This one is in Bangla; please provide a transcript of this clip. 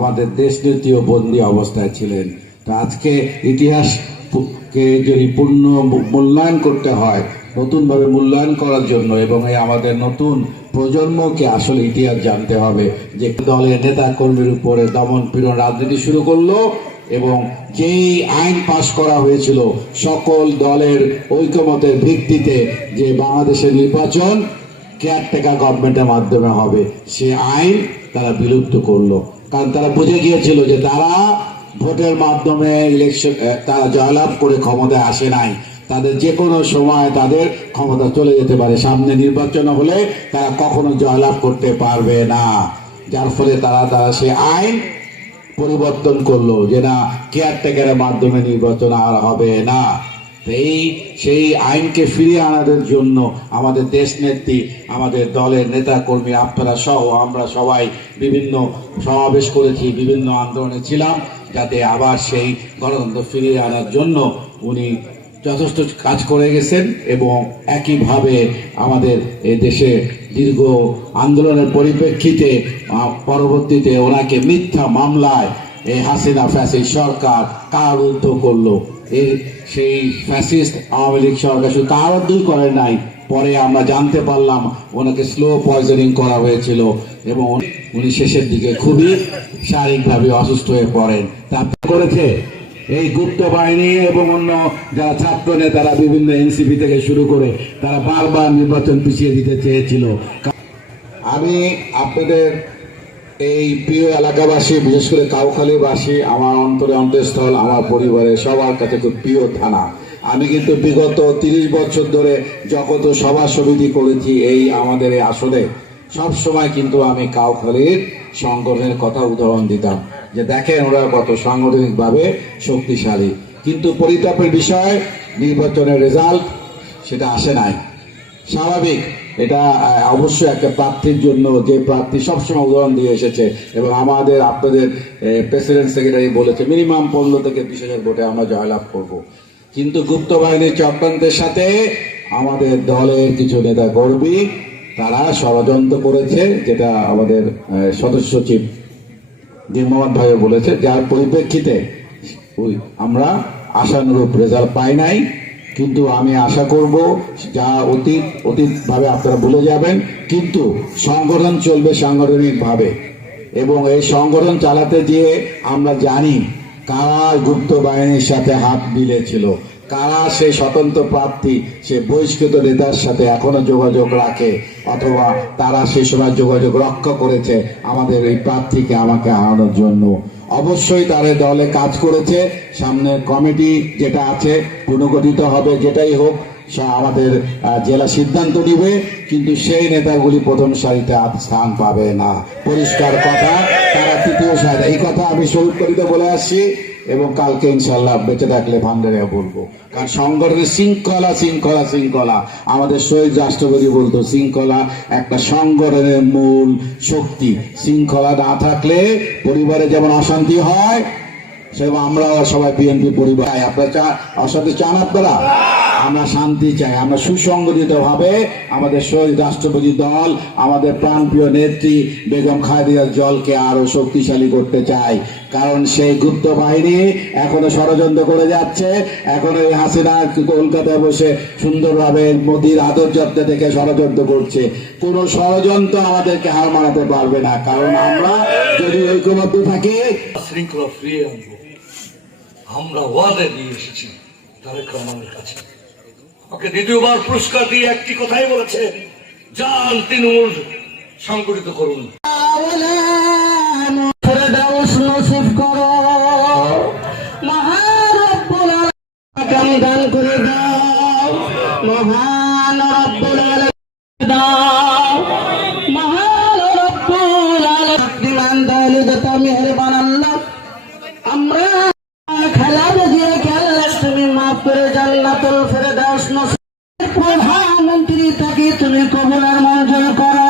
আমাদের দেশনীতিও বন্দী অবস্থায় ছিলেন। তো আজকে ইতিহাসকে যদি পূর্ণ মূল্যায়ন করতে হয়, নতুনভাবে মূল্যায়ন করার জন্য এবং এই আমাদের নতুন প্রজন্মকে আসলে ইতিহাস জানতে হবে যে দলের নেতা কর্মীর উপরে দমন পীড়ন রাজনীতি শুরু করলো এবং যেই আইন পাশ করা হয়েছিল সকল দলের ঐকমতের ভিত্তিতে যে বাংলাদেশের নির্বাচন কেয়ারটেকার গভর্নমেন্টের মাধ্যমে হবে, সে আইন তারা বিলুপ্ত করলো। কারণ তারা বুঝে গিয়েছিল যে তারা ভোটের মাধ্যমে ইলেকশন তারা জয়লাভ করে ক্ষমতায় আসে নাই, তাদের যে কোনো সময় তাদের ক্ষমতা চলে যেতে পারে, সামনে নির্বাচন হলে তারা কখনো জয়লাভ করতে পারবে না। যার ফলে তারা সে আইন পরিবর্তন করলো যে না, কেয়ারটেকারের মাধ্যমে নির্বাচন আর হবে না। সেই আইনকে ফিরিয়ে আনার জন্য আমাদের দেশ নেত্রী, আমাদের দলের নেতা কর্মী, আপনারা সহ আমরা সবাই বিভিন্ন সমাবেশ করেছি, বিভিন্ন আন্দোলনে ছিলাম, যাতে আবার সেই গণতন্ত্র ফিরিয়ে আনার জন্য উনি যথেষ্ট কাজ করে গেছেন। এবং একইভাবে আমাদের এই দেশে দীর্ঘ আন্দোলনের পরিপ্রেক্ষিতে পরবর্তীতে ওনাকে মিথ্যা মামলায় এই হাসিনা ফ্যাসিস্ট সরকার কারারুদ্ধ করলো। সেই ফ্যাসিস্ট আওয়ামী লীগ সরকার শুধু কারারুদ্ধই করে নাই, পরে আমরা জানতে পারলাম ওনাকে স্লো পয়জনিং করা হয়েছিল এবং উনি শেষের দিকে খুবই শারীরিকভাবে অসুস্থ হয়ে পড়েন। তা করেছে এই গুপ্ত বাহিনী এবং অন্য যারা ছাত্র নেতারা বিভিন্ন এনসিপি থেকে শুরু করে তারা বারবার নির্বাচন পিছিয়ে দিতে চেয়েছিল। আমি আপনাদের এই প্রিয় এলাকাবাসী, বিশেষ করে কাউখালীবাসী, আমার অন্তরে অন্তঃস্থল, আমার পরিবারের সবার কাছে খুব প্রিয় থানা। আমি কিন্তু বিগত 30 বছর ধরে যত সভা সমিতি করেছি এই আমাদের এই আসনে, সব সময় কিন্তু আমি কাউখালীর সংগঠনের কথা উদাহরণ দিতাম যে দেখেন ওরা কত সাংগঠনিকভাবে শক্তিশালী। কিন্তু পরিতাপের বিষয় নির্বাচনের রেজাল্ট সেটা আসে নাই। স্বাভাবিক, এটা অবশ্যই একটা প্রার্থীর জন্য যে প্রার্থী সবসময় উদাহরণ দিয়ে এসেছে এবং আমাদের আপনাদের প্রেসিডেন্ট সেক্রেটারি বলেছে মিনিমাম 15 থেকে 20,000 ভোটে আমরা জয়লাভ করব। কিন্তু গুপ্ত বাহিনীর চক্রান্তের সাথে আমাদের দলের কিছু নেতা কর্মী তারা ষড়যন্ত্র করেছে, যেটা আমাদের সদস্য সচিব দিন মোহাম্মদ ভাইও বলেছে, যার পরিপ্রেক্ষিতে আমরা আশানুরূপ রেজাল্ট পাই নাই। কিন্তু আমি আশা করব যা অতীতভাবে আপনারা ভুলে যাবেন, কিন্তু সংগঠন চলবে সাংগঠনিকভাবে এবং এই সংগঠন চালাতে গিয়ে আমরা জানি কারা গুপ্ত বাহিনীর সাথে হাত মিলেছিল, কারা সেই স্বতন্ত্র প্রার্থী সে বহিষ্কৃত নেতার সাথে এখনো যোগাযোগ রাখে অথবা তারা সেই সময় যোগাযোগ রক্ষা করেছে আমাদের এই প্রার্থীকে আমাকে হারানোর জন্য। অবশ্যই তারা দলে কাজ করেছে, সামনে কমিটি যেটা আছে পুনর্গঠিত হবে, যেটাই হোক আমাদের জেলা সিদ্ধান্ত নিবে, কিন্তু সেই নেতাগুলি প্রথম সারিতে স্থান পাবে না, পরিষ্কার কথা। তারা তৃতীয় সারি, এই কথা আমি শহীদ করিতে বলে আসছি এবং কালকে ইনশাল্লাহ বেঁচে থাকলে ভান্ডারে বলবো। কারণ সংগঠনের শৃঙ্খলা শৃঙ্খলা শৃঙ্খলা, আমাদের শহীদ রাষ্ট্রপতি বলতো শৃঙ্খলা একটা সংগঠনের মূল শক্তি। শৃঙ্খলা না থাকলে পরিবারে যেমন অশান্তি হয়, সেরকম আমরা সবাই বিএনপি পরিবার। আপনারা অশান্তি চান? আপনারা? আমরা শান্তি চাই। আমরা সুসংগঠিত ভাবে আমাদের শহীদ রাষ্ট্রপতি দল, আমাদের প্রাণপ্রিয় নেত্রী বেগম খালেদা জিয়াকে আরো শক্তিশালী করতে চাই। কারণ সেই গুপ্ত বাহিনী এখনো ষড়যন্ত্র করে যাচ্ছে, এখনো এই হাসিনা কলকাতায় বসে সুন্দরভাবে মোদির আদর যত্ন থেকে ষড়যন্ত্র করছে। কোন ষড়যন্ত্র আমাদেরকে হার মানাতে পারবে না, কারণ আমরা যদি ঐক্যবদ্ধ থাকি শৃঙ্খলা ফিরিয়ে আনবো। আমরা ওয়াদা দিয়ে এসেছি তারেক রহমানের কাছে। আমাকে দ্বিতীয়বার পুরস্কার দিয়ে একটি কথাই বলেছে, যান তৃণমূল সংগঠিত করুন। দান করে দাও মহান রব্বুল আলামিন, দাও মহান রব্বুল আলামিন, দাতা মেহেরবান আল্লাহ, আমরা খেলা বুঝিয়ে খেললে তুমি মাফ করে জান্নাতুল ফেরদাউস নসিব। প্রধানমন্ত্রী তাকে তুমি কবুল আর মঞ্জুর করো।